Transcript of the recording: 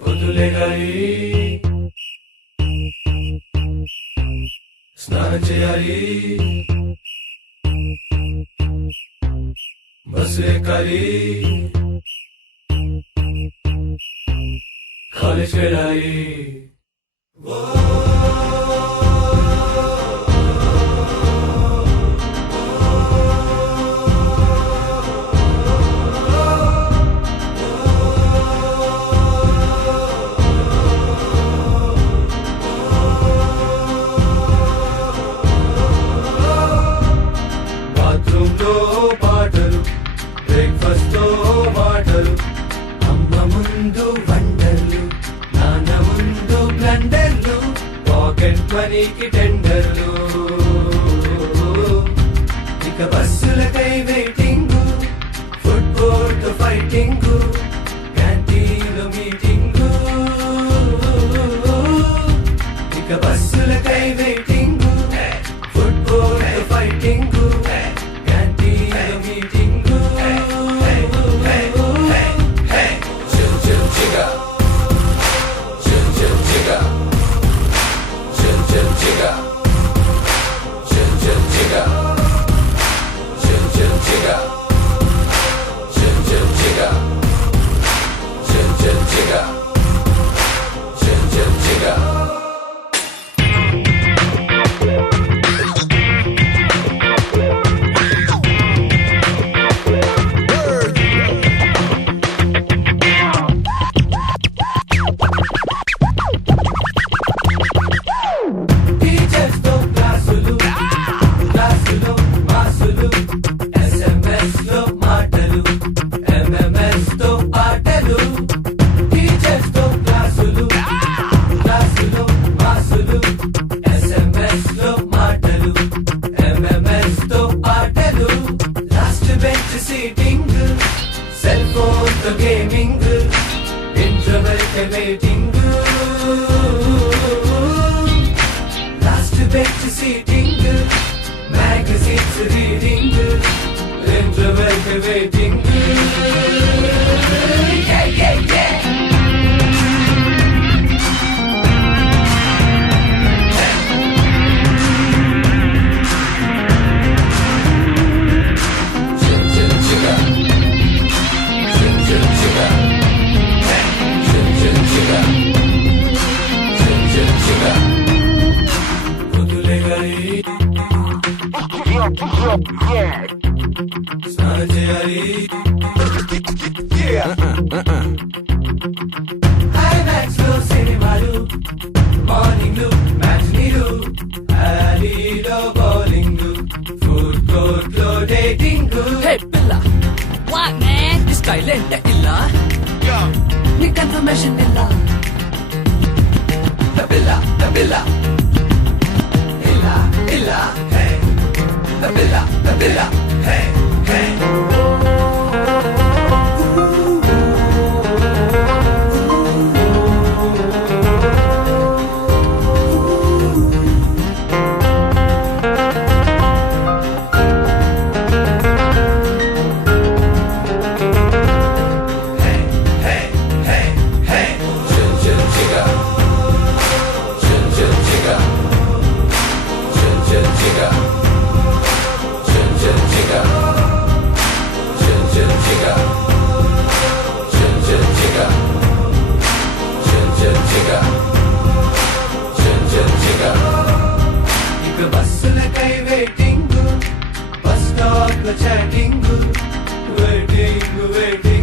వదిలేగాలి స్నానం చేయాలి బస్సు ఎక్కాలి కాలేజ్ వెళ్ళాలి పాటలు బ్రేక్ఫాస్ట్ తో మాటలు అమ్మ ముందు వండర్లు నాన్న ముందు బ్లండర్లు పాకెట్ మనీకి టెండర్లు ఇక బస్సులకై waiting food court fighting canteen meeting ఇక బస్సులకై waiting food court fighting cell phone తో gaming interval waiting last bench seating magazines reading interval waiting స్నానం చేయాలి ఐమాక్స్ లో సినిమాలు మార్నింగ్ మ్యాచ్నీలు అలీలో బౌలింగ్ ఫుడ్ కోర్ట్ లో డేటింగ్ హే పిల్ల వాట్ మ్యాన్ నీ స్టైల్ ఏంటే ఇల్ల నీ కన్ఫర్మేషన్ ఇల్ల పిల్ల పిల్ల ఇల్ల ఇల్ల హే పిల్ల హే హే ఇక బస్సులకై వెయిటింగ్ బస్ స్టాప్ లో చాటింగ్ వెయిటింగ్